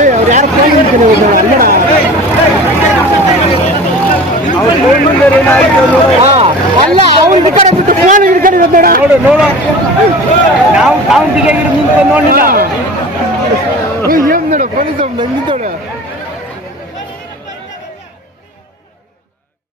ಅವ್ರು ಯಾರು ಅಲ್ಲ ಅವ್ರು ಈ ಕಡೆ ಬಿಟ್ಟು ಫೋನ್ ಈ ಕಡೆ ನೋಡು ನೋಡು ನಾವು ಕೌಂಟಿಗೆ ನಿಂತು ನೋಡಿಲ್ಲ ಏನ್ ನೋಡು ಪೊಲೀಸ್ ನಿಂತೋಡ